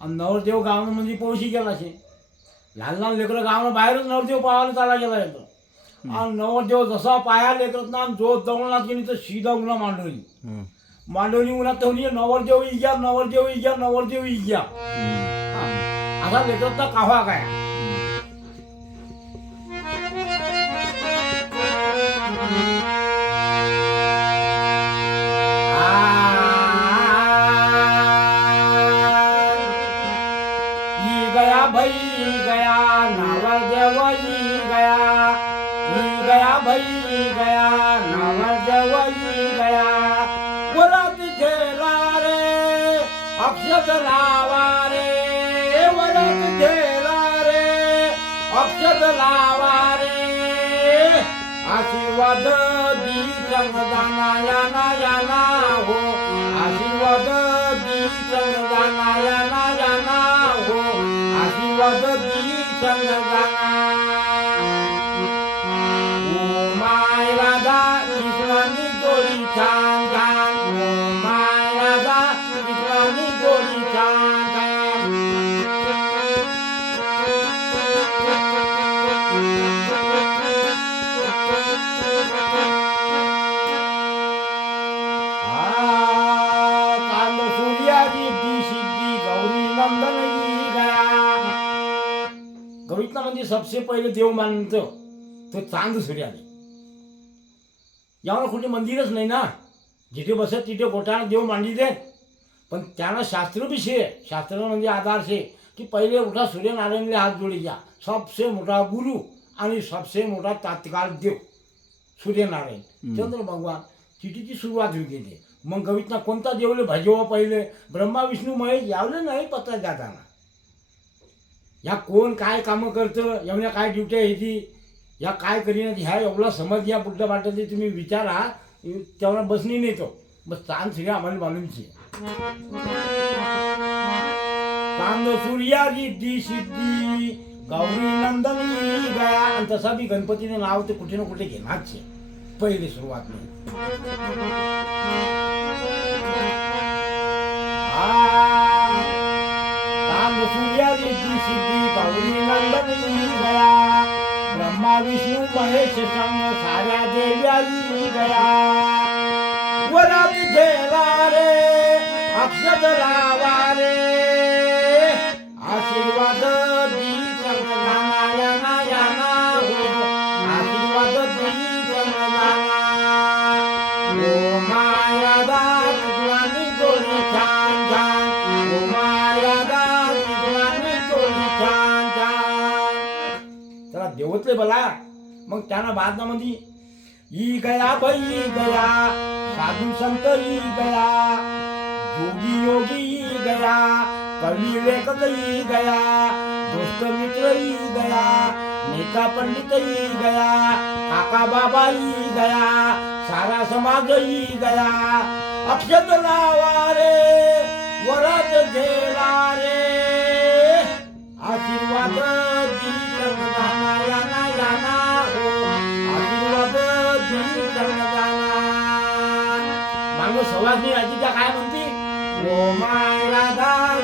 आणि नवरदेव गावानं म्हणजे पळशी गेला शे. लहान लहान लेकरं गावानं बाहेरच नवरदेव पाहायला चालला गेला येतो आणि नवरदेव जसा पाया लेकरत ना जो दवळणात गेली तर सीधा उन्हा मांडवली. मांडवली उन्हात तेवढी नवरदेव इग्या नवरदेव इग्या नवरदेव इग्या हं. असा लेकरत ना काव्हा काय? ई गया भाई गया नावर देव ई गया ई गया भाई गया नावर देव ई गया वरात झेला रे अक्षत लावा रे वरात झेला रे अक्षत लावा रे आशीर्वाद दी 장가가 म्हणजे सबसे पहिले देव मानतो तो चांद सूर्याने यावर कुठे मंदिरच नाही ना. जिथे बसत तिथे गोट्याला देव मांडी दे पण त्यानं शास्त्र बी शे शास्त्र म्हणजे आधार शे की पहिले उठा सूर्यनारायणले हात जोडीच्या सबसे मोठा गुरु आणि सबसे मोठा तात्काळ देव सूर्यनारायण. चंद्र भगवान चिठीची सुरुवात होई गेली. मग गवितना कोणता देवले भजवा पहिले? ब्रह्मा विष्णू महेश यावले नाही पत्ता जाताना या कोण काय कामं करतं एवढ्या काय ड्युट्या ह्याची या काय करीन ह्या एवढा समज या पुढच्या वाटत तुम्ही विचारा तेवढा बसणी नेतो. बस चांद सगळे आम्हाला मालूमची चांद सूर्याची ती सिद्धी गौरी नंदनी गया आणि तसा बी गणपतीने नाव ते कुठे ना कुठे घेणारच पहिली सुरुवात नाही. चांद सूर्याची ती सिद्धी गौरी नंदनी गया ब्रह्मा विष्णू महेश संग साऱ्या देव्याई गया वरात झेला रे अक्षत लावा होतले बला. मग त्यानं म्हणजे ई गया बाई गया. साधू संत ई गया. योगी योगी ई गया. कवी लेखक ई गया. दोस्त मित्र ई गया. नेता पंडित ई गया. काका बाबा ई गया. सारा समाज ई गया. अक्षत लावा रे वरत झेला रे सवासनी राजीचा काय म्हणते? Oh my Radha.